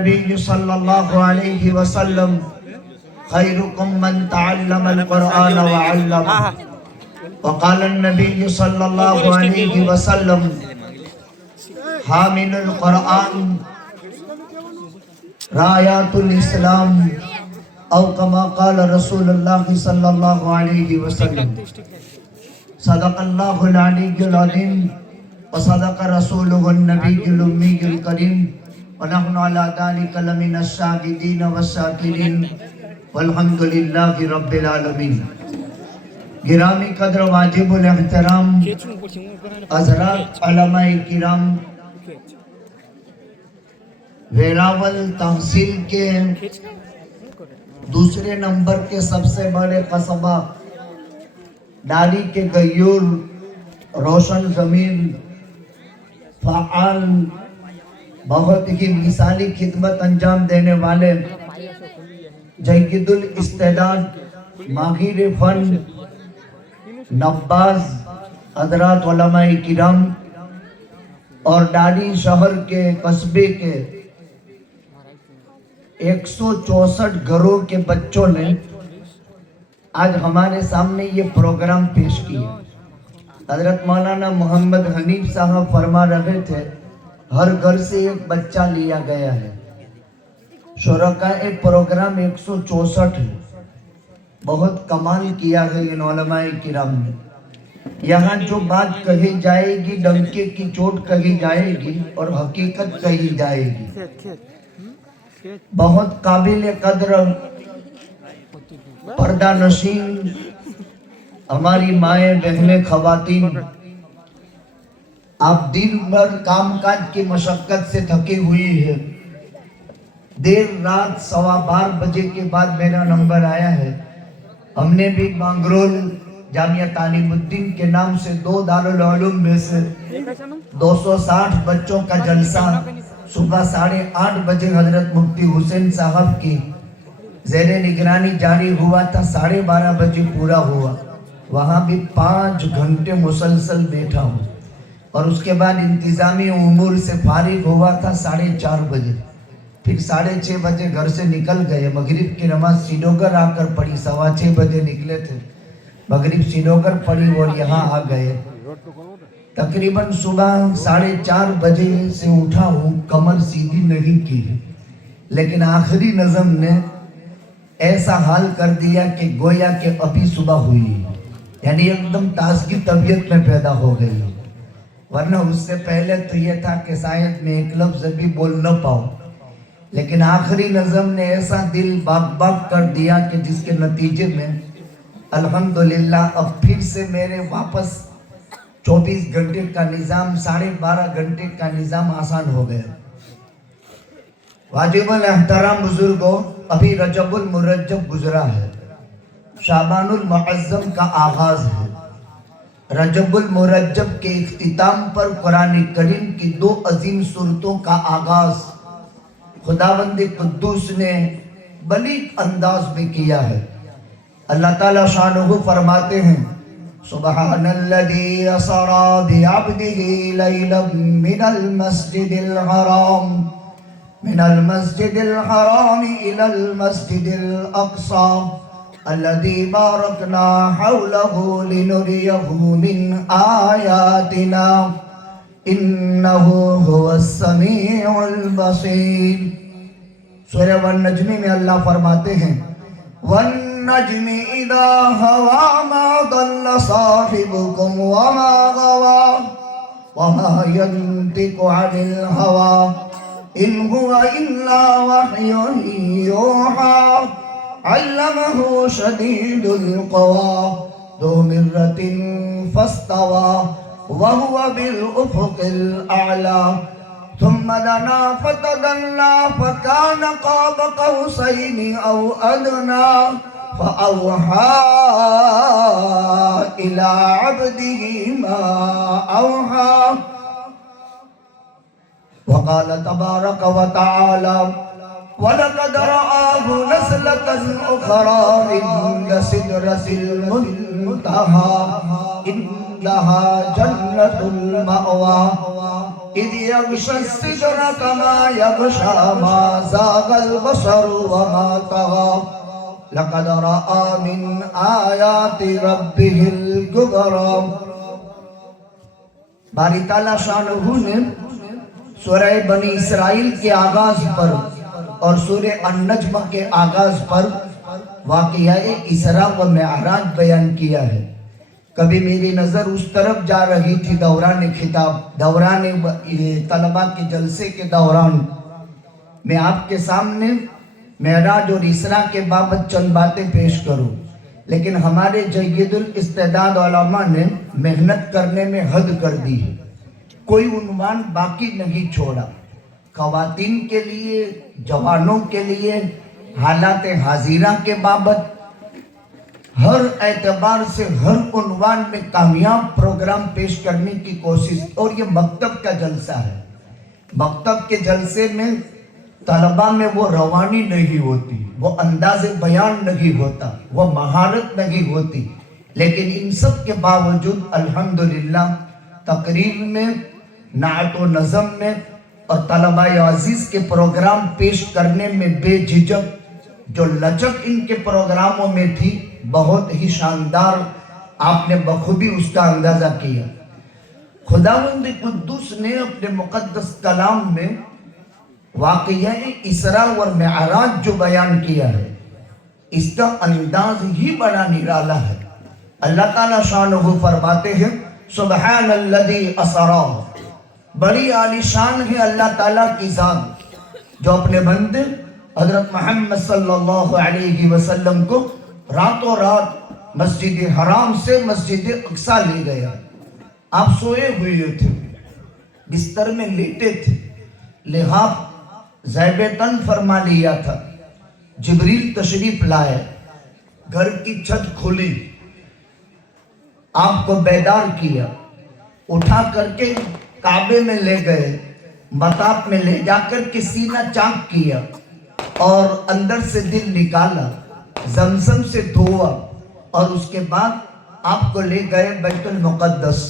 النبي صلى الله عليه وسلم خيركم من تعلم القرآن وعلم وقال النبي صلى الله عليه وسلم حامل القرآن رايات الإسلام أو كما قال رسول الله صلى الله عليه وسلم صدق الله العلي العظيم وصدق رسوله النبي الأمي الكريم ونحن على ذلك لمن الشاهدين والشاكرين والحمد لله رب العالمین۔ گرامی قدر واجب الاحترام حضرات علماء کرام، ویراول تحصیل کے دوسرے نمبر کے سب سے بڑے قصبہ ڈالی کے غیور، روشن ضمیر، فعال، بہت ہی مثالی خدمت انجام دینے والے، جید الاستعداد، ماہر فن، نباز حضرات علماء کرام اور ڈالی شہر کے قصبے کے 164 گھروں کے بچوں نے آج ہمارے سامنے یہ پروگرام پیش کیا۔ حضرت مولانا محمد حنیف صاحب فرما رہے تھے ہر گھر سے ایک بچہ لیا گیا ہے۔ شرکائے پروگرام 164 ہے۔ بہت کمال کیا ہے ان علماء کرام نے۔ یہاں جو بات کہی جائے گی ڈنکے کی چوٹ کہی جائے گی اور حقیقت کہی جائے گی۔ بہت قابل قدر پردہ نشین ہماری مائیں بہنیں خواتین، آپ دن بھر کام کاج کی مشقت سے تھکی ہوئی ہے۔ دیر رات 12:15 بجے کے بعد میرا نمبر آیا ہے۔ ہم نے بھی مانگرول جامعہ تعلیم الدین کے نام سے 2 دارالعلوم میں سے 260 بچوں کا جلسہ صبح 8:30 بجے حضرت مفتی حسین صاحب کی زیر نگرانی جاری ہوا تھا، 12:30 بجے پورا ہوا۔ وہاں بھی 5 گھنٹے مسلسل بیٹھا ہوں اور اس کے بعد انتظامی امور سے فارغ ہوا تھا 4:30 بجے۔ پھر 6:30 بجے گھر سے نکل گئے، مغرب کی نماز سینوگر آ کر پڑھی، 6:15 بجے نکلے تھے، مغرب سینوگر پڑھی اور یہاں آ گئے۔ تقریباً صبح 4:30 بجے سے اٹھا ہوں، کمر سیدھی نہیں کی، لیکن آخری نظم نے ایسا حال کر دیا کہ گویا کہ ابھی صبح ہوئی، یعنی ایک دم تازگی طبیعت میں پیدا ہو گئی۔ ورنہ اس سے پہلے تو یہ تھا کہ شاید میں ایک لفظ بھی بول نہ پاؤں، لیکن آخری نظم نے ایسا دل باغ باغ کر دیا کہ جس کے نتیجے میں الحمدللہ اب پھر سے میرے واپس 24 گھنٹے کا نظام، 12.5 گھنٹے کا نظام آسان ہو گیا۔ واجب الاحترام بزرگوں، ابھی رجب المرجب گزرا ہے، شعبان المعظم کا آغاز ہے۔ رجب المرجب کے اختتام پر قرآن کریم کی 2 عظیم سورتوں کا آغاز خداوند قدوس نے بلیغ انداز میں کیا ہے۔ اللہ تعالیٰ شانہ فرماتے ہیں سبحان الذی اسری بعبدہ لیلا من المسجد الحرام الی المسجد الاقصی الذي باركنا حوله لنريه من آياتنا إنه هو السميع البصير۔ سورہ والنجم میں اللہ فرماتے ہیں والنجم اذا هوى ما ضل صاحبكم وما غوى وما ينطق عن الهوى إن هو إلا وحي يوحى علمه شديد القوى ذو مرة فاستوى وهو بالأفق الأعلى ثم دنا فتدلى فكان قاب قوسين أو أدنى فأوحى إلى عبده ما أوحى وقال تبارك وتعالى وَلَقَدْ رَآهُ نَزْلَةً أُخْرَى عِندَ سِدْرَةِ الْمُنْتَهَى إِنَّهَا جَنَّةُ الْمَأْوَى إذ يغشى السدرة ما يغشى ما زاغ البصر وما طغى لقد رأى من آيات ربه الكبرى. باری تعالیٰ شانہ نے سورہ بنی اسرائیل کے آغاز پر اور سورہ النجم کے آغاز پر واقعہ اسراء و معراج بیان کیا ہے. کبھی میری نظر اس طرف جا رہی تھی دوران خطاب، دوران طلبہ کے جلسے کے دوران میں آپ کے سامنے معراج اور اسراء کے بابت چند باتیں پیش کروں، لیکن ہمارے جید الاستعداد علماء نے محنت کرنے میں حد کر دی ہے. کوئی عنوان باقی نہیں چھوڑا. خواتین کے لیے، جوانوں کے لیے، حالات حاضرہ کے بابت ہر اعتبار سے ہر عنوان میں کامیاب پروگرام پیش کرنے کی کوشش. اور یہ مکتب کا جلسہ ہے. مکتب کے جلسے میں طلبہ میں وہ روانی نہیں ہوتی، وہ انداز بیان نہیں ہوتا، وہ مہارت نہیں ہوتی، لیکن ان سب کے باوجود الحمدللہ تقریر میں، نعت و نظم میں اور طلبہ عزیز کے پروگرام پیش کرنے میں بے جھجک جو لچک ان کے پروگراموں میں تھی، بہت ہی شاندار آپ نے بخوبی اس کا اندازہ کیا. خداوند قدوس نے اپنے مقدس کلام میں واقعہ اسراء اور معراج جو بیان کیا ہے، اس کا انداز ہی بڑا نرالا ہے. اللہ تعالیٰ شانہ فرماتے ہیں سبحان الذی اسرا. بڑی عالی شان ہے اللہ تعالیٰ کی ذات جو اپنے بندے حضرت محمد صلی اللہ علیہ وسلم کو راتوں رات مسجد حرام سے مسجد اقصیٰ لے گیا. آپ سوئے ہوئے تھے، بستر میں لیٹے تھے، لحاف زیب تن فرما لیا تھا. جبریل تشریف لائے، گھر کی چھت کھلی، آپ کو بیدار کیا، اٹھا کر کے کعبے میں لے گئے، مطاف میں لے جا کر کے سینہ چاک کیا اور اندر سے دل نکالا، زمزم سے دھوا اور اس کے بعد آپ کو لے گئے بیت المقدس.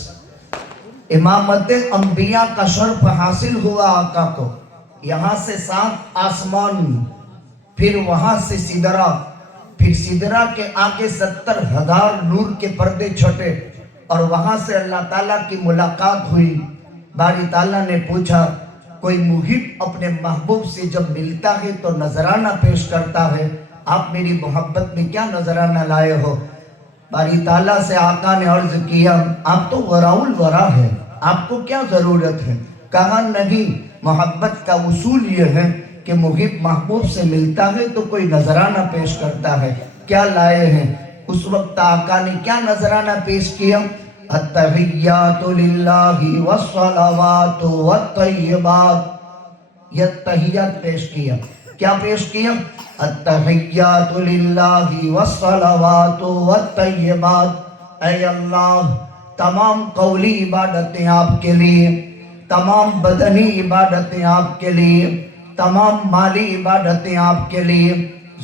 امامت انبیاء کا شرف حاصل ہوا آقا کو. یہاں سے 7 آسمان، پھر وہاں سے سدرہ، پھر سدرہ کے آگے 70,000 نور کے پردے چھٹے اور وہاں سے اللہ تعالیٰ کی ملاقات ہوئی. باری تعالیٰ نے پوچھا کوئی محب اپنے محبوب سے جب ملتا ہے تو نذرانہ پیش کرتا ہے، آپ میری محبت میں کیا نذرانہ لائے ہو؟ باری تعالیٰ سے آقا نے عرض کیا آپ تو وراء الورا ہے، آپ کو کیا ضرورت ہے؟ کہا نہیں، محبت کا اصول یہ ہے کہ محب محبوب سے ملتا ہے تو کوئی نذرانہ پیش کرتا ہے. کیا لائے ہیں؟ اس وقت آقا نے کیا نذرانہ پیش کیا؟ التحیات للہ والصلوات والطیبات. یہ تحیات پیش کیا. کیا پیش کیا؟ التحیات للہ والصلوات والطیبات. اے اللہ، تمام قولی عبادتیں آپ کے لیے، تمام بدنی عبادتیں آپ کے لیے، تمام مالی عبادتیں آپ کے لیے.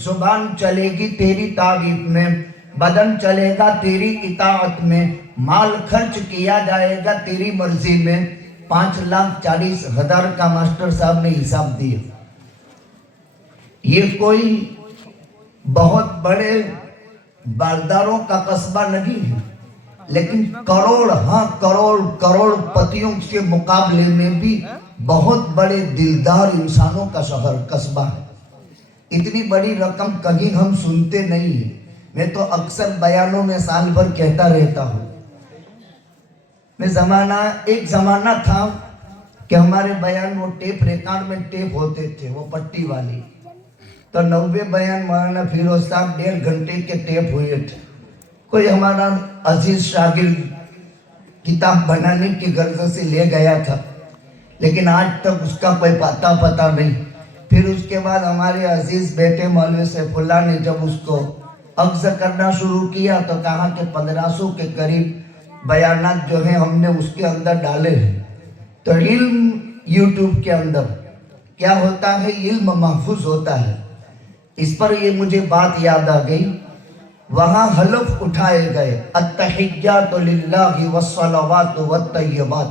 زبان چلے گی تیری تعریف میں، بدن چلے گا تیری اطاعت میں، مال خرچ کیا جائے گا تیری مرضی میں. 5,40,000 کا ماسٹر صاحب نے حساب دیا. یہ کوئی بہت بڑے بالداروں کا قصبہ نہیں ہے، لیکن کروڑ پتیوں کے مقابلے میں بھی بہت بڑے دلدار انسانوں کا شہر قصبہ ہے. اتنی بڑی رقم کہیں ہم سنتے نہیں ہیں. میں تو اکثر بیانوں میں سال بھر کہتا رہتا ہوں. ایک زمانہ تھا کہ ہمارے بیان وہ ٹیپ ریکارڈ میں ٹیپ ہوتے تھے، وہ پٹی والی. تو 90 بیان مولانا فیروز صاحب 1.5 گھنٹے کے ٹیپ ہوئے تھے. کوئی ہمارا عزیز شاگرد کتاب بنانے کی غرض سے لے گیا تھا، لیکن آج تک اس کا کوئی پتہ نہیں. پھر اس کے بعد ہمارے عزیز بیٹے مولوی سیف اللہ نے جب اس کو اخذ کرنا شروع کیا تو کہا کہ 1500 کے قریب بیانات جو ہیں ہم نے اس کے اندر ڈالے ہیں. تو علم یوٹیوب کے اندر کیا ہوتا ہے؟ علم محفوظ ہوتا ہے. اس پر یہ مجھے بات یاد آ گئی. وہاں حلف اٹھائے گئے التحیات للہ والصلوات والطیبات.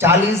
40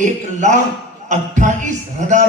1,28,000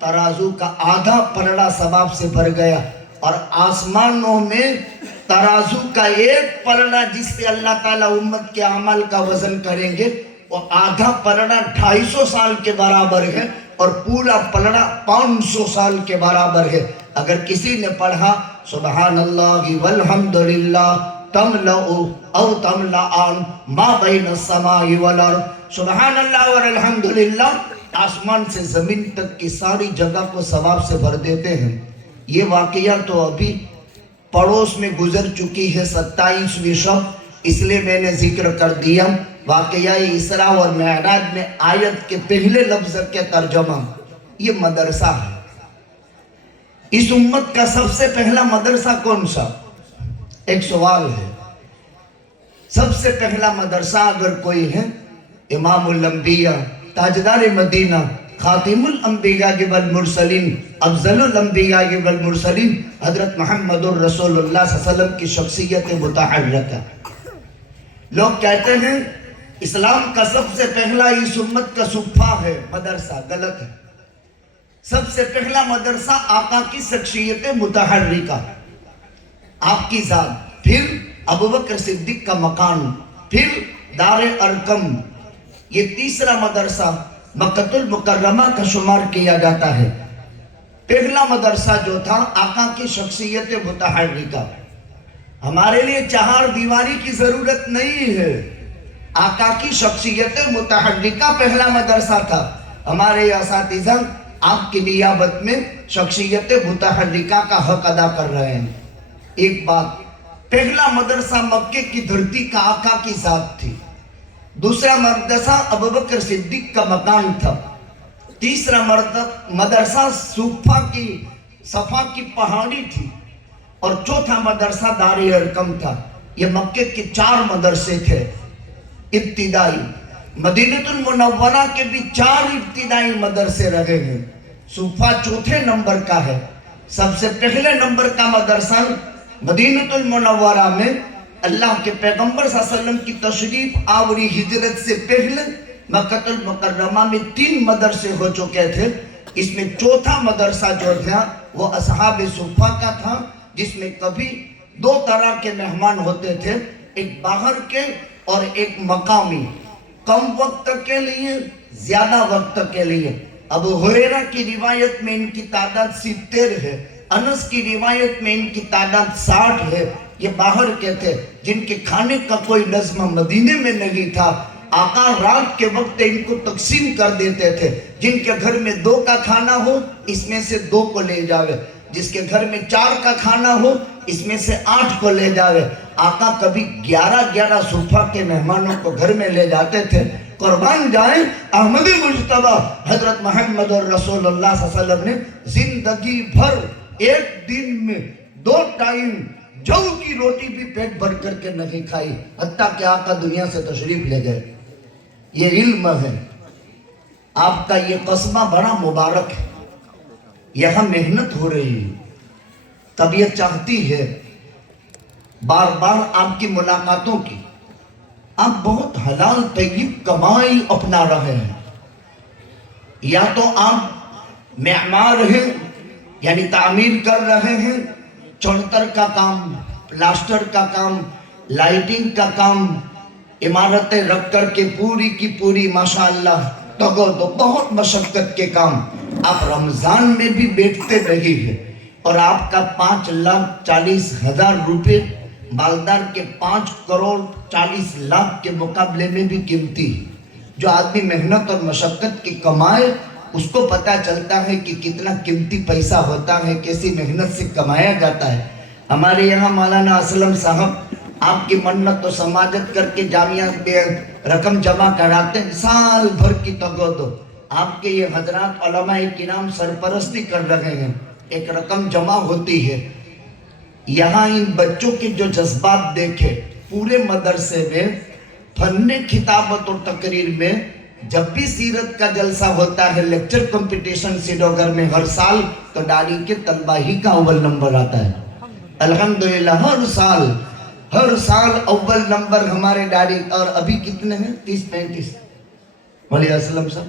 ترازو کا آدھا پلڑا ثواب سے بھر گیا، اور آسمانوں میں ترازو کا ایک پلڑا جس سے اللہ تعالیٰ امت کے عمل کا وزن کریں گے وہ آدھا پلڑا 250 سال کے برابر ہے، اور پورا پلڑا 500 سال کے برابر ہے۔ اگر کسی نے پڑھا سبحان اللہ والحمدللہ تملؤ او تملآن ما بین السماء والارض، سبحان اللہ والحمدللہ آسمان سے زمین تک کی ساری جگہ کو ثواب سے بھر دیتے ہیں۔ یہ واقعہ تو ابھی پڑوس میں گزر چکی ہے 27ویں شب، اس لیے میں نے ذکر کر دیا۔ واقعہ اسراء اور معراج میں آیت کے پہلے لفظ کے ترجمہ یہ مدرسہ ہے۔ اس امت کا سب سے پہلا مدرسہ کون سا؟ ایک سوال ہے۔ سب سے پہلا مدرسہ اگر کوئی ہے، امام الانبیاء، تاجدار مدینہ، خاتم الانبیاء والمرسلین، افضل الانبیاء والمرسلین، حضرت محمد الرسول اللہ صلی اللہ علیہ وسلم کی شخصیت متحرکہ۔ لوگ کہتے ہیں اسلام کا سب سے پہلا اس امت کا صفحہ ہے، مدرسہ، غلط ہے۔ سب سے پہلا مدرسہ آقا کی شخصیت متحرکہ، آپ کی ذات، پھر ابوبکر صدیق کا مکان، پھر دار ارقم، یہ تیسرا مدرسہ مکہ المکرمہ کا شمار کیا جاتا ہے۔ پہلا مدرسہ جو تھا آقا کی شخصیت متحرکہ۔ ہمارے لیے چہار دیواری کی ضرورت نہیں ہے، آقا کی شخصیت متحرکہ پہلا مدرسہ تھا۔ ہمارے اساتذہ آپ کی نیابت میں شخصیت متحرکہ کا حق ادا کر رہے ہیں۔ ایک بات، پہلا مدرسہ مکہ کی دھرتی کا آقا کی ذات تھی، دوسرا مدرسہ ابوبکر صدیق کا مکان تھا، تیسرا مدرسہ صفا کی پہاڑی تھی، اور چوتھا مدرسہ دار ارقم تھا۔ یہ مکہ کے 4 مدرسے تھے ابتدائی۔ مدینہ المنورہ کے بھی 4 ابتدائی مدرسے رہے ہیں۔ صفا چوتھے نمبر کا ہے۔ سب سے پہلے نمبر کا مدرسہ مدینہ المنورہ میں اللہ کے پیغمبر صلی اللہ علیہ وسلم کی تشریف آوری ہجرت سے پہلے مکہ المکرمہ میں 3 مدرسے ہو چکے تھے۔ اس میں چوتھا مدرسہ جو تھا وہ اصحاب صفا کا تھا، جس میں کبھی 2 طرح کے مہمان ہوتے تھے، ایک باہر کے اور ایک مقامی، کم وقت کے لیے، زیادہ وقت کے لیے۔ ابو ہریرہ کی روایت میں ان کی تعداد 70 ہے، انس کی روایت میں ان کی تعداد 60 ہے۔ یہ باہر کے تھے جن کے کھانے کا کوئی نظم مدینے میں نہیں تھا۔ آقا رات کے وقت ان کو تقسیم کر دیتے تھے، جن کے گھر میں 2 کا کھانا ہو اس میں سے 2 کو لے جاوے، جس کے گھر میں 4 کا کھانا ہو اس میں سے 8 کو لے جاوے۔ آقا کبھی 11 صفحہ کے مہمانوں کو گھر میں لے جاتے تھے۔ قربان جائیں احمد مجتبی حضرت محمد الرسول اللہ صلی اللہ علیہ وسلم نے زندگی بھر ایک دن میں 2 ٹائم جو کی روٹی بھی پیٹ بھر کر کے نہیں کھائی، حتیٰ کہ آقا دنیا سے تشریف لے گئے۔ یہ علم ہے۔ آپ کا یہ قصبہ بڑا مبارک ہے، یہاں محنت ہو رہی ہے، طبیعت چاہتی ہے بار بار آپ کی ملاقاتوں کی۔ آپ بہت حلال طیب کمائی اپنا رہے ہیں، یا تو آپ معمار ہیں یعنی تعمیر کر رہے ہیں، چونتر کا کام، پلاسٹر کا کام، لائٹنگ کا کام، عمارتیں رکھ کر کے پوری کی پوری ماشاءاللہ تو بہت مشقت کے کام۔ آپ رمضان میں بھی بیٹھتے نہیں ہیں، اور آپ کا 5,40,000 روپے مالدار کے 5,40,00,000 کے مقابلے میں بھی قیمتی ہے۔ جو آدمی محنت اور مشقت کی کمائے اس کو پتہ چلتا ہے کہ کتنا قیمتی پیسہ ہوتا ہے، کیسی محنت سے کمایا جاتا ہے۔ ہمارے یہاں مولانا اسلم صاحب آپ کی منت و سماجت کر کے جامعہ میں رقم جمع کراتے ہیں، سال بھر کی تگودو آپ کے یہ حضرات علماء کرام سرپرستی کر رہے ہیں، ایک رقم جمع ہوتی ہے۔ یہاں ان بچوں کے جو جذبات دیکھے، پورے مدرسے میں فن خطابت اور تقریر میں جب بھی سیرت کا جلسہ ہوتا ہے، لیکچر کمپٹیشن سیڈوگر میں ہر سال، تو ڈالی کے طلبہ ہی کا اول نمبر آتا ہے۔ الحمدللہ ہر سال اول نمبر ہمارے ڈالی، اور ابھی کتنے ہیں؟ 30-35 ولی اسلم صاحب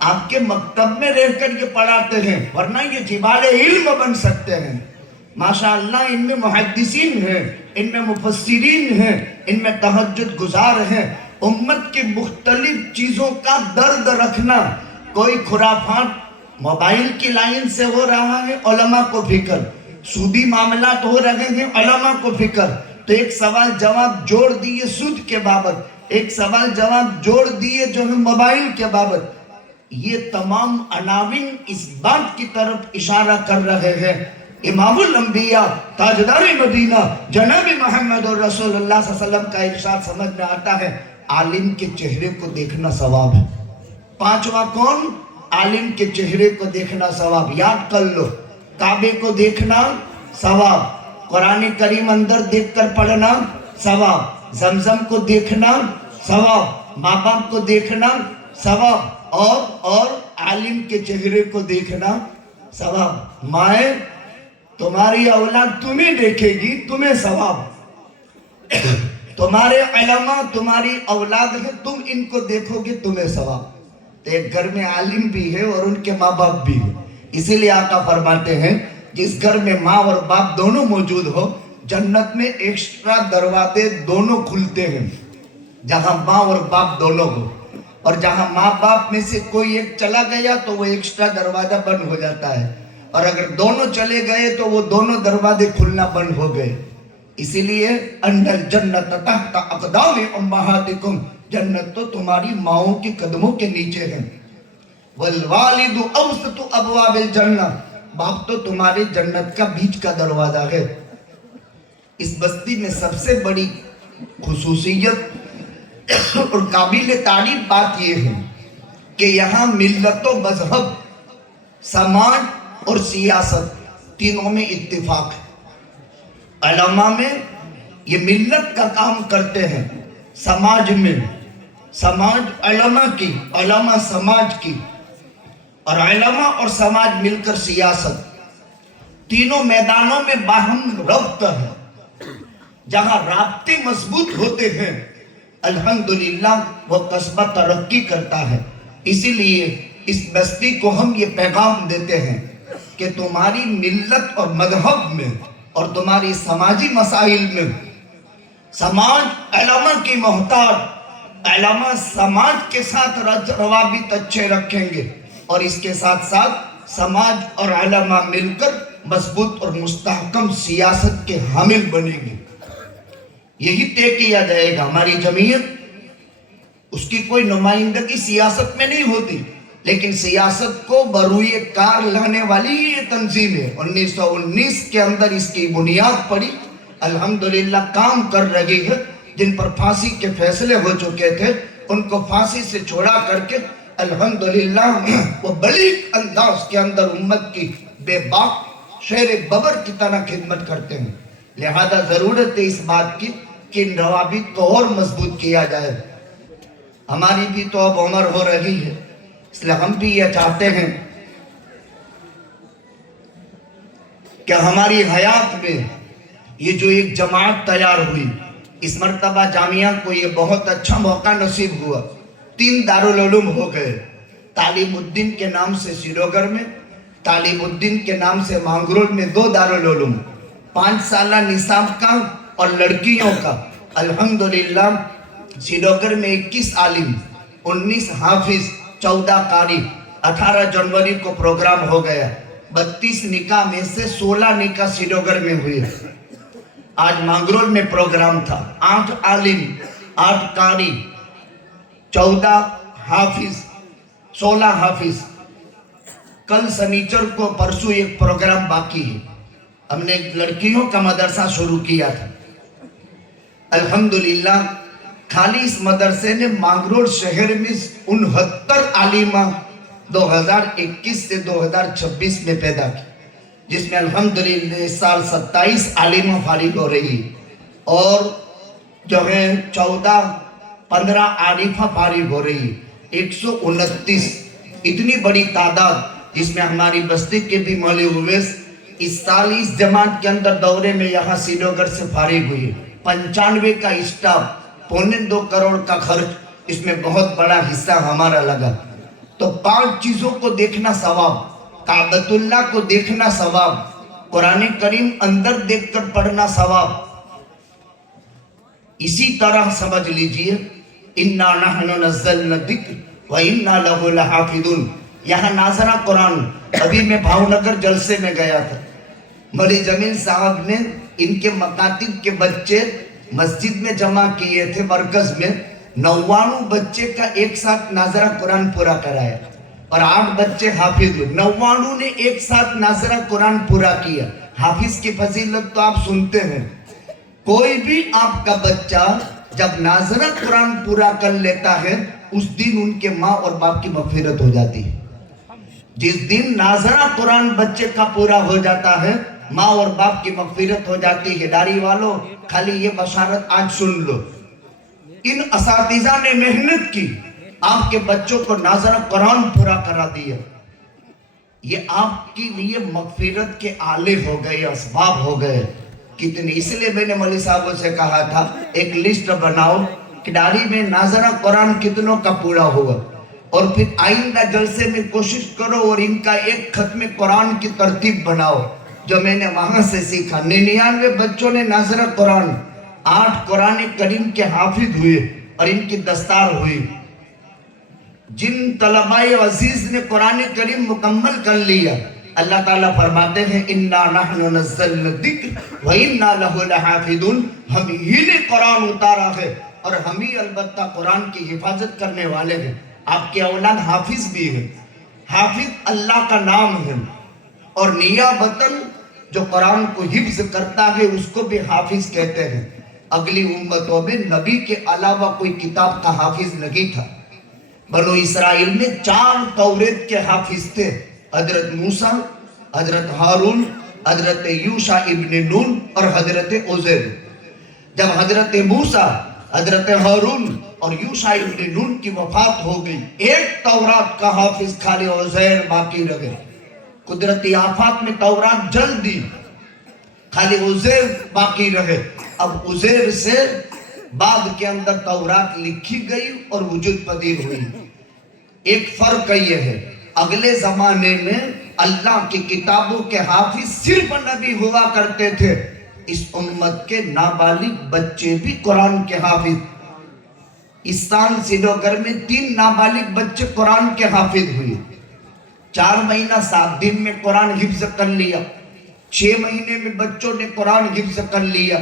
آپ کے مکتب میں رہ کر یہ پڑھاتے ہیں، ورنہ یہ جبال علم بن سکتے ہیں۔ ماشاءاللہ ان میں محدثین ہیں، ان میں مفسرین ہیں، ان میں تہجد گزار ہیں۔ امت کی مختلف چیزوں کا درد رکھنا، کوئی خرافات موبائل کی لائن سے ہو رہا ہے، علماء کو فکر، سودی معاملات ہو رہے ہیں، علماء کو فکر، تو ایک سوال جواب جوڑ دیے سود کے بابت، ایک سوال جواب جوڑ دیے جو ہے موبائل کے بابت۔ یہ تمام عناوین اس بات کی طرف اشارہ کر رہے ہیں، امام الانبیاء تاجدار مدینہ جناب محمد رسول اللہ صلی اللہ علیہ وسلم کا ارشاد سمجھ میں آتا ہے، عالم کے چہرے کو دیکھنا ثواب ہے۔ پانچواں کون؟ عالم کے چہرے کو دیکھنا ثواب۔ یاد کر لو، کعبے کو دیکھنا ثواب، قرآن کریم اندر دیکھ کر پڑھنا ثواب، زمزم کو دیکھنا ثواب، ماں باپ کو دیکھنا ثواب، اور عالم کے چہرے کو دیکھنا ثواب۔ مائیں، تمہاری اولاد تمہیں دیکھے گی، تمہیں ثواب۔ تمہارے علماء تمہاری اولاد ہے، تم ان کو دیکھو گے، تمہیں ثواب۔ تو ایک گھر میں عالم بھی ہے اور ان کے ماں باپ بھی ہے، اسی لیے آقا فرماتے ہیں جس گھر میں ماں اور باپ دونوں موجود ہو، جنت میں ایکسٹرا دروازے دونوں کھلتے ہیں، جہاں ماں اور باپ دونوں ہو۔ اور جہاں ماں باپ میں سے کوئی ایک چلا گیا تو وہ ایکسٹرا دروازہ بند ہو جاتا ہے، اور اگر دونوں چلے گئے تو وہ دونوں دروازے کھلنا بند ہو گئے۔ اسی لیے ان الجنت تحت اقدام امہاتکم، جنت تو تمہاری ماؤں کے قدموں کے نیچے ہے۔ والوالد اوسط ابواب الجنہ، باپ تو تمہارے جنت کا بیچ کا دروازہ ہے۔ اس بستی میں سب سے بڑی خصوصیت اور قابل تعریف بات یہ ہے کہ یہاں ملت و مذہب، سماج اور سیاست تینوں میں اتفاق ہے۔ علماء میں یہ ملت کا کام کرتے ہیں، سماج میں سماج علماء کی، علماء سماج کی، اور علماء اور سماج مل کر سیاست، تینوں میدانوں میں باہم ربط ہے۔ جہاں رابطے مضبوط ہوتے ہیں الحمدللہ وہ قصبہ ترقی کرتا ہے۔ اسی لیے اس بستی کو ہم یہ پیغام دیتے ہیں کہ تمہاری ملت اور مذہب میں اور تمہاری سماجی مسائل میں سماج علماء کی محتاج، علماء سماج کے ساتھ روابط اچھے رکھیں گے، اور اس کے ساتھ ساتھ سماج اور علماء مل کر مضبوط اور مستحکم سیاست کے حامل بنیں گے۔ یہی طے کیا جائے گا۔ ہماری جمعیت، اس کی کوئی نمائندگی سیاست میں نہیں ہوتی، لیکن سیاست کو بروئے کار لانے والی یہ تنظیم ہے۔ 1919 کے اندر اس کی بنیاد پڑی، الحمدللہ کام کر رہی ہے۔ جن پر پھانسی کے فیصلے ہو چکے تھے ان کو پھانسی سے چھوڑا کر کے الحمدللہ وہ بڑی انداز کے اندر امت کی بے باک شیر ببر کی طرح خدمت کرتے ہیں۔ لہذا ضرورت ہے اس بات کی کہ ان روابط کو اور مضبوط کیا جائے۔ ہماری بھی تو اب عمر ہو رہی ہے، اس لیے ہم بھی یہ چاہتے ہیں کہ ہماری حیات میں یہ جو ایک جماعت تیار ہوئی، اس مرتبہ جامعہ کو یہ بہت اچھا موقع نصیب ہوا۔ 3 دارالعلوم ہو گئے، تعلیم الدین کے نام سے سریگر میں، تعلیم الدین کے نام سے مانگرول میں 2 دارالعلوم، 5 سالہ نصاب کا اور لڑکیوں کا۔ الحمدللہ سریگر میں 21 عالم، 19 حافظ، 14 قاری۔ 18 جنوری کو پروگرام ہو گیا، 32 نکاح میں سے 16 نکاح سریگر میں ہوئے۔ آج مانگرول میں پروگرام تھا، 8 عالم، 8 قاری، 14 حافظ، 16 حافظ۔ کل سنیچر کو پرسوں ایک پروگرام باقی ہے، ہم نے لڑکیوں کا مدرسہ شروع کیا تھا۔ الحمدللہ خالی اس مدرسے نے مانگرول شہر میں 69 عالمہ 2021 سے 2026 میں پیدا کی، جس میں الحمدللہ اس سال 27 عالمہ فارغ ہو رہی، اور جو ہے 15 عارفہ فارغ ہو رہی، 129۔ اتنی بڑی تعداد، جس میں ہماری بستی کے بھی مولوی اویس اس سال اس جماعت کے اندر دورے میں یہاں سریگر سے فارغ ہوئی۔ 95 کا اسٹاف، 1.25 کروڑ کا خرچ، اس میں بہت بڑا حصہ ہمارا لگا۔ تو 5 چیزوں کو دیکھنا ثواب، کعبۃ کو دیکھنا ثواب، قرآن کریم اندر دیکھ کر پڑھنا ثواب۔ اسی طرح سمجھ لیجئے اِنَّا نَحْنُ نَزَّلْنَا الذِّكْرَ وَإِنَّا لَهُ لَحَافِظُونَ۔ یہاں ناظرہ قرآن، ابھی میں بھاؤنگر جلسے میں گیا تھا، مولی جمیل صاحب نے ان کے مکاتب کے بچے مسجد میں جمع کیے تھے، مرکز میں 99 بچے کا ایک ساتھ ناظرہ قرآن پورا کرایا اور 8 بچے حافظ ہوئے۔ 99 نے ایک ساتھ ناظرہ قرآن پورا کیا۔ حافظ کی فضیلت تو آپ سنتے ہیں، کوئی بھی آپ کا بچہ جب ناظرہ قرآن پورا کر لیتا ہے اس دن ان کے ماں اور باپ کی مغفرت ہو جاتی ہے۔ جس دن ناظرہ قرآن بچے کا پورا ہو جاتا ہے ماں اور باپ کی مغفرت ہو جاتی ہے۔ داڑھی والوں خالی یہ بشارت آج سن لو، ان اساتذہ نے محنت کی، آپ کے بچوں کو ناظرہ قرآن پورا کرا دیا، یہ آپ کے لیے مغفرت کے آلے ہو گئے، اسباب ہو گئے۔ کتنی، اس لیے میں نے مولی صاحبوں سے کہا تھا ایک لسٹ بناؤ کہ داڑھی میں ناظرہ قرآن کتنوں کا پورا ہوا، اور پھر آئندہ جلسے میں کوشش کرو اور ان کا ایک ختم قرآن کی ترتیب بناؤ جو میں نے وہاں سے سیکھا۔ 99 بچوں نے ناظرہ قرآن، 8 قرآن کریم کے حافظ ہوئے اور ان کی دستار ہوئی۔ جن طلباء عزیز نے قرآن کریم مکمل کر لیا، اللہ تعالیٰ فرماتے ہیں اِنَّا نَحْنُ نَزَّلْنَا الذِّكْرَ وَإِنَّا لَهُ لَحَافِظُونَ۔ ہم ہی نے قرآن اتارا ہے اور ہم ہی البتہ قرآن کی حفاظت کرنے والے ہیں۔ آپ کے اولاد حافظ بھی ہیں، حافظ اللہ کا نام ہے، اور نیابتاً جو قرآن کو حفظ کرتا ہے اس کو بھی حافظ کہتے ہیں۔ اگلی امتوں میں نبی کے علاوہ کوئی کتاب کا حافظ نہیں تھا۔ بنو اسرائیل میں 4 توریت کے حافظ تھے، حضرت موسیٰ، حضرت ہارون، حضرت یوشع ابن نون اور حضرت عزیر۔ جب حضرت موسیٰ، حضرت ہارون اور یوشع ابن نون کی وفات ہو گئی، ایک تورات کا حافظ خالی عزیر باقی رہے۔ قدرتی آفات میں تورات جل دی، خالی عزیر باقی رہے۔ اب عزیر سے بعد کے اندر تورات لکھی گئی اور وجود پذیر ہوئی۔ ایک فرق یہ ہے، اگلے زمانے میں اللہ کی کتابوں کے حافظ صرف نبی ہوا کرتے تھے، اس امت کے نابالغ بچے بھی قرآن کے حافظ۔ اس سال سینو گھر میں 3 نابالغ بچے قرآن کے حافظ ہوئے، 4 مہینہ 7 دن میں قرآن حفظ کر لیا، 6 مہینے میں بچوں نے قرآن حفظ کر لیا۔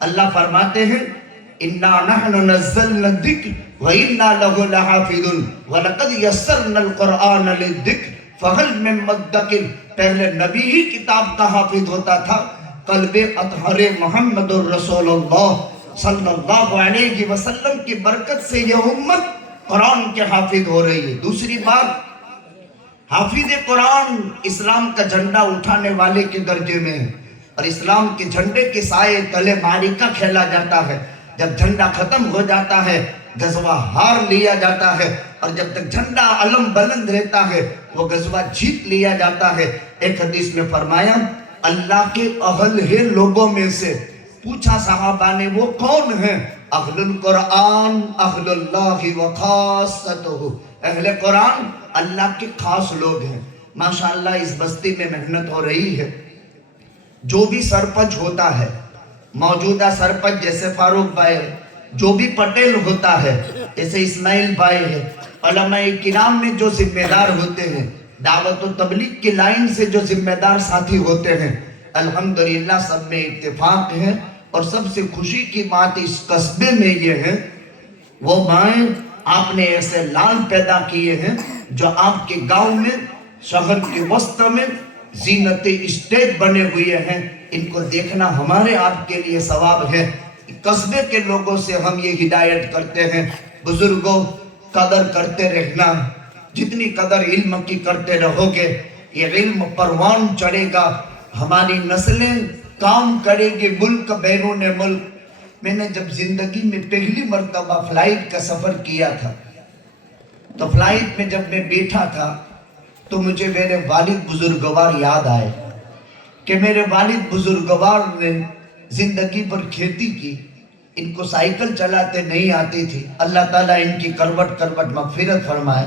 اللہ فرماتے ہیں اِنَّا نَحْنُ نَزَّلْنَا الذِّكْرَ وَإِنَّا لَهُ لَحَافِظُونَ وَلَقَدْ يَسَّرْنَا الْقُرْآنَ لِلذِّكْرِ فَهَلْ مِن مُدَّكِرٍ۔ پہلے نبی ہی کتاب کا حافظ ہوتا تھا، قلب اطہر محمد الرسول اللہ صلی اللہ علیہ وسلم کی برکت سے یہ امت قرآن کے حافظ ہو رہی ہے۔ دوسری بات، حافظ قرآن اسلام کا جھنڈا اٹھانے والے کے درجے میں ہے، اور اسلام کے جھنڈے کے سائے تلے معرکہ کھیلا جاتا ہے۔ جب جھنڈا ختم ہو جاتا ہے غزوہ ہار لیا جاتا ہے، اور جب تک جھنڈا علم بلند رہتا ہے وہ غزوہ جیت لیا جاتا ہے۔ ایک حدیث میں فرمایا اللہ کے اہل ہے لوگوں میں سے، پوچھا صحابہ نے وہ کون ہیں؟ اہل القرآن اہل اللہ و خاصتہ، اہل قرآن اللہ کے خاص لوگ ہیں۔ ماشاءاللہ اس بستی میں محنت ہو رہی ہے۔ جو بھی سرپنچ ہوتا ہے، موجودہ سرپنچ جیسے فاروق بھائی، جو بھی پٹیل ہوتا ہے جیسے اسماعیل بھائی ہے، علماء کرام میں جو ذمہ دار ہوتے ہیں، دعوت و تبلیغ کی لائن سے جو ذمہ دار ساتھی ہوتے ہیں، الحمدللہ سب میں اتفاق ہے۔ اور سب سے خوشی کی بات اس قصبے میں یہ ہے، وہ مائیں آپ نے ایسے لال پیدا کیے ہیں جو آپ کے گاؤں میں، شہر کے وسط میں زینت اسٹیج بنے ہوئے ہیں، ان کو دیکھنا ہمارے آپ کے لیے ثواب ہے۔ قصبے کے لوگوں سے ہم یہ ہدایت کرتے ہیں، بزرگوں قدر کرتے رہنا، جتنی قدر علم کی کرتے رہو گے یہ علم پروان چڑھے گا، ہماری نسلیں کام کرے گی ملک بیرون ملک۔ میں نے جب زندگی میں پہلی مرتبہ فلائٹ کا سفر کیا تھا تو فلائٹ میں جب میں بیٹھا تھا تو مجھے میرے والد بزرگوار یاد آئے کہ میرے والد بزرگوار نے زندگی پر کھیتی کی، ان کو سائیکل چلاتے نہیں آتی تھی، اللہ تعالیٰ ان کی کروٹ کروٹ مغفرت فرمائے۔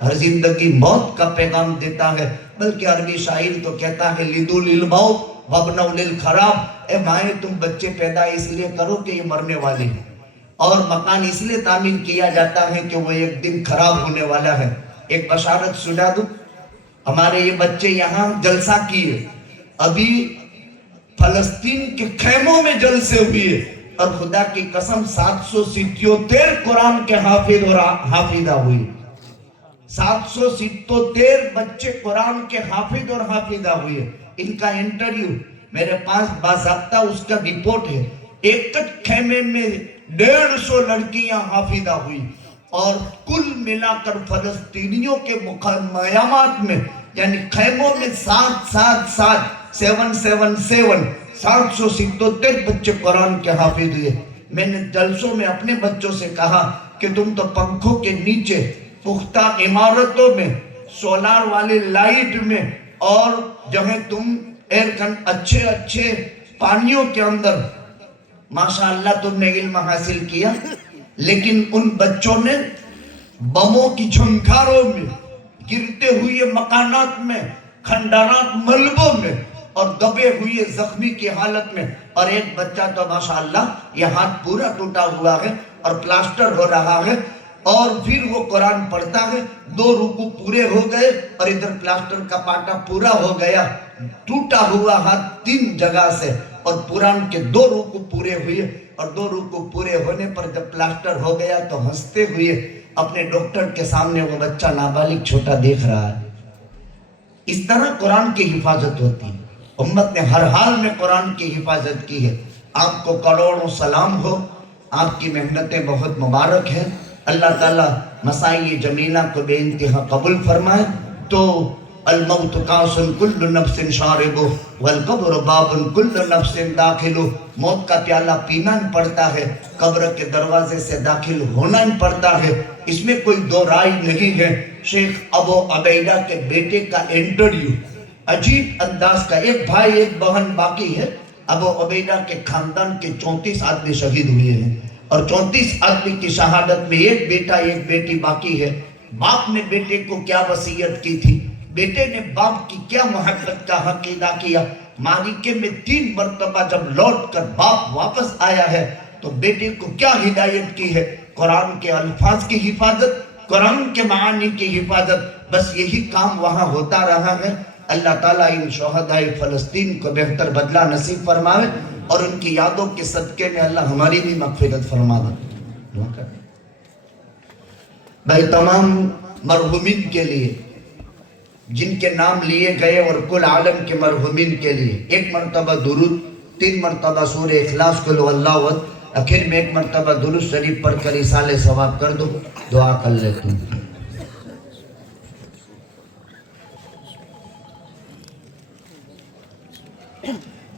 ہر زندگی موت کا پیغام دیتا ہے، بلکہ عربی شاعر تو کہتا ہے لیدو للمو وابنو للخراب، اے مائیں تم بچے پیدا اس لیے کرو کہ یہ مرنے والے ہیں، اور مکان اس لیے تعمیر کیا جاتا ہے کہ وہ ایک دن خراب ہونے والا ہے۔ ایک بشارت سنا دوں، ہمارے یہ بچے یہاں جلسہ کیے، ابھی فلسطین کے خیموں میں جلسے ہوئے، اور خدا کی قسم 777 قرآن کے حافظ اور حافظہ ہوئی، 777 بچے قرآن کے حافظ اور حافظہ ہوئے۔ ان کا انٹرویو میرے پاس باضابطہ اس کا رپورٹ ہے، ایک خیمے میں 150 لڑکیاں حافظہ ہوئی، اور کل ملا کر فلسطینیوں کے مقامات میں یعنی خیموں میں 777 بچے قرآن کے حافظ ہوئے۔ میں نے جلسوں میں اپنے بچوں سے کہا کہ تم تو پنکھوں کے نیچے، پختہ عمارتوں میں، سولار والے لائٹ میں، اور جو ہے تم اچھے پانیوں کے اندر ماشاءاللہ تم نے علم حاصل کیا، لیکن ان بچوں نے بموں کی جھنکاروں میں، گرتے ہوئے مکانات میں، کھنڈرات ملبوں میں، اور دبے ہوئے زخمی کی حالت میں، اور ایک بچہ تو ماشاءاللہ یہ ہاتھ پورا ٹوٹا ہوا ہے اور پلاسٹر ہو رہا ہے، اور پھر وہ قرآن پڑھتا ہے، 2 رکوع پورے ہو گئے اور ادھر پلاسٹر کا پاٹا پورا ہو گیا، ٹوٹا ہوا ہاتھ 3 جگہ سے، اور قرآن کے 2 رکوع پورے ہوئے، اور 2 رکوع پورے ہونے پر جب پلاسٹر ہو گیا تو ہنستے ہوئے اپنے ڈاکٹر کے سامنے وہ بچہ نابالغ چھوٹا دیکھ رہا ہے۔ اس طرح قرآن کی حفاظت ہوتی ہے، امت نے ہر حال میں قرآن کی حفاظت کی ہے۔ آپ کو کروڑوں سلام ہو، آپ کی محنتیں بہت مبارک ہیں، اللہ تعالیٰ مسائی جمیلہ کو بے انتہا قبول فرمائے۔ تو الموت کاس کل نفس شارب والقبر باب کل نفس داخل، موت کا پیالہ پینا ہی پڑتا ہے، قبر کے دروازے سے داخل ہونا ہی پڑتا ہے، اس میں کوئی دو رائے نہیں ہے۔ شیخ ابو عبیدہ کے بیٹے کا انٹرویو عجیب انداز کا، ایک بھائی ایک بہن باقی ہے، ابو عبیدہ کے خاندان کے 34 آدمی شہید ہوئے ہیں، اور 34 آدمی کی شہادت میں ایک بیٹا ایک بیٹی باقی ہے۔ باپ نے بیٹے کو کیا وصیت کی تھی، بیٹے نے باپ کی کیا محبت کا حق ادا کیا، معرکے میں 3 مرتبہ جب لوٹ کر باپ واپس آیا ہے تو بیٹے کو کیا ہدایت کی ہے، قرآن کے الفاظ کی حفاظت، قرآن کے معانی کی حفاظت، بس یہی کام وہاں ہوتا رہا ہے۔ اللہ تعالیٰ ان شہدائے فلسطین کو بہتر بدلہ نصیب فرمائے، اور ان کی یادوں کے صدقے میں اللہ ہماری بھی مغفرت فرما دے۔ بھائی تمام مرحومین کے لیے جن کے نام لیے گئے اور کل عالم کے مرحومین کے لیے 1 مرتبہ درود، 3 مرتبہ سورہ اخلاص قل هو اللہ احد، آخر میں 1 مرتبہ درود شریف پڑھ کر ایصال ثواب کر دو، دعا کر لیتے ہیں۔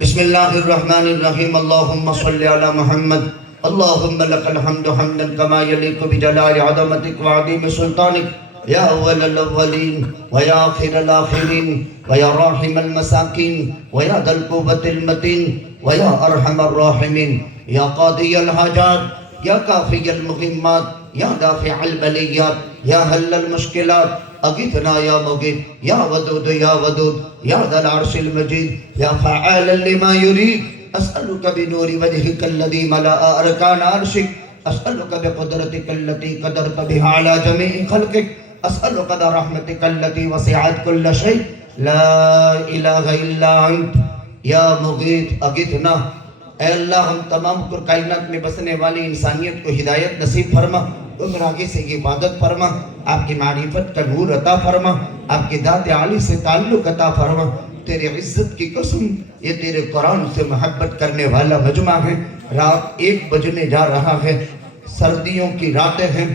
بسم اللہ الرحمن الرحیم، اللہم صلی علی محمد، اللہم لک الحمد حمدا کما یلیق بجلال عظمتک وعظیم سلطانک، یا اول الاولین ویا آخر الاخرین ویا راحم المساکین ویا ذا القوة المتین ویا ارحم الراحمین، یا قاضی الحاجات، یا کافی المغمات، یا دافع البلیات، یا حل المشکلات، اغثنا یا مغیث، یا ودود یا ودود، یا ذا العرش المجید، یا فعالا لما یرید، اسألک بنور وجہک الذی ملأ ارکان عرشک، اسألک بقدرتک التي قدرت بها على جميع خلقک، اسألک برحمتک التي وسعت كل شيء، لا الہ الا انت، یا مغیث اغثنا۔ اے اللہ ہم تمام کائنات میں بسنے والی انسانیت کو ہدایت نصیب فرما، گمراہی سے حفاظت فرما، آپ کی معرفت کا نور عطا فرما، آپ کی ذات عالی سے تعلق عطا فرما۔ تیرے عزت کی قسم، یہ تیرے قرآن سے محبت کرنے والا مجمع ہے، رات 1 بجنے جا رہا ہے، سردیوں کی راتیں ہیں،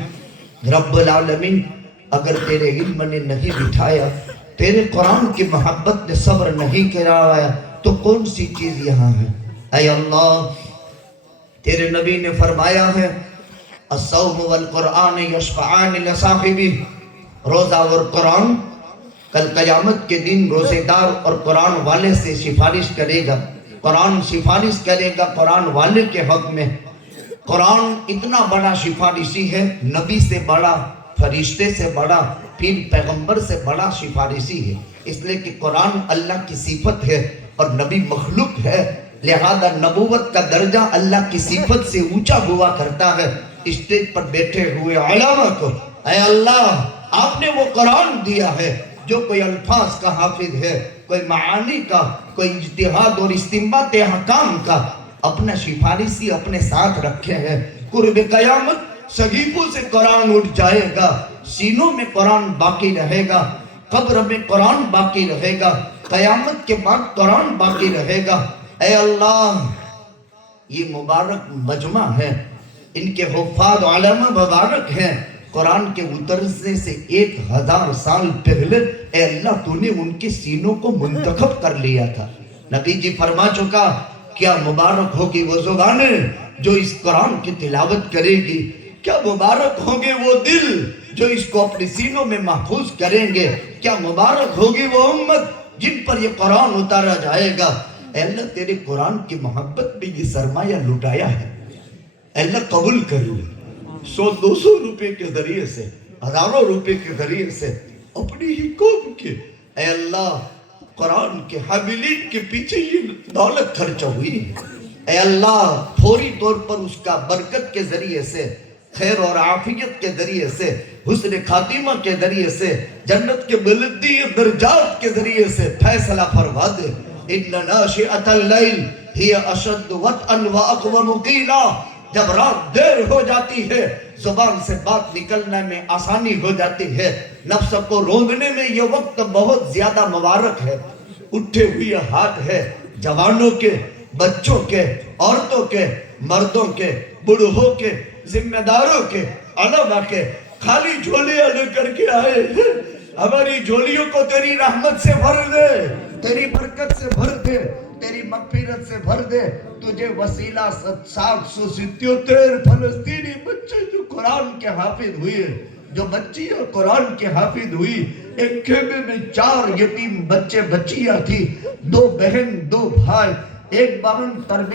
رب العالمین اگر تیرے علم نے نہیں بٹھایا، تیرے قرآن کی محبت نے صبر نہیں کرایا تو کون سی چیز یہاں ہے؟ اے اللہ، تیرے نبی نے فرمایا ہے الصوم والقرآن یشفعان لصاحبہ، روزہ اور قرآن کل قیامت کے دن روزے دار اور قرآن والے سے سفارش کرے گا، قرآن سفارش کرے گا قرآن والے کے حق میں۔ قرآن اتنا بڑا سفارشی ہے، نبی سے بڑا، فرشتے سے بڑا، پھر پیغمبر سے بڑا سفارشی ہے، اس لیے کہ قرآن اللہ کی صفت ہے اور نبی مخلوق ہے، لہذا نبوت کا درجہ اللہ کی صفت سے اونچا ہوا کرتا ہے۔ اسٹیج پر بیٹھے ہوئے علماء کو اے اللہ آپ نے وہ قرآن دیا ہے جو کوئی الفاظ کا حافظ ہے، کوئی معانی کا، کوئی اجتہاد اور استنباط احکام کا، اپنا سفارشی اپنے ساتھ رکھے ہیں۔ قرب قیامت صحیفوں سے قرآن اٹھ جائے گا، سینوں میں قرآن باقی رہے گا، قبر میں قرآن باقی رہے گا، قیامت کے بعد قرآن باقی رہے گا۔ اے اللہ یہ مبارک مجمع ہے، ان کے حفاظ علماء مبارک ہیں، قرآن کے اترنے سے 1000 سال پہلے اے اللہ تو نے ان کے سینوں کو منتخب کر لیا تھا۔ نبی جی فرما چکا کیا مبارک ہوگی وہ زبانیں جو اس قرآن کی تلاوت کرے گی، کیا مبارک ہوں گے وہ دل جو اس کو اپنے سینوں میں محفوظ کریں گے، کیا مبارک ہوگی وہ امت جن پر یہ قرآن اتارا جائے گا۔ اے اللہ تیرے قرآن کی محبت میں یہ سرمایہ لٹایا ہے، اے اللہ قبول کر لے، 100-200 روپے کے ذریعے سے، ہزاروں روپے کے ذریعے سے اپنی ہی قوم کے اے اللہ قرآن کے حاملین کے پیچھے یہ دولت خرچہ ہوئی ہے، اے اللہ فوری طور پر اس کا برکت کے ذریعے سے، خیر اور عافیت کے ذریعے سے، حسن خاتمہ کے ذریعے سے، جنت کے بلندی درجات کے ذریعے سے فیصلہ فرما دے۔ ان ناشئۃ اللیل ہی اشد وطئا واقوم قیلا، جب رات دیر ہو جاتی ہے زبان سے بات نکلنے میں آسانی ہو جاتی ہے، نفس کو روندنے میں یہ وقت بہت زیادہ مبارک ہے۔ اٹھے ہوئے ہاتھ ہے جوانوں کے، بچوں کے، عورتوں کے، مردوں کے، بڑھوں کے، ذمہ داروں کے، علماء کے، خالی جھولیاں لے کر کے آئے ہیں، ہماری جھولیوں کو تیری رحمت سے بھر دے، تیری برکت سے بھر دے، تیری مغفرت سے بھر دے۔ تجھے وسیلہ 777 فلسطینی بچے جو قرآن کے حافظ ہوئے، جو بچیاں قرآن کے حافظ ہوئی، ایک خیمے میں 4 یتیم بچے بچیاں تھی، 2 بہن 2 بھائی، ایک باہن تربیت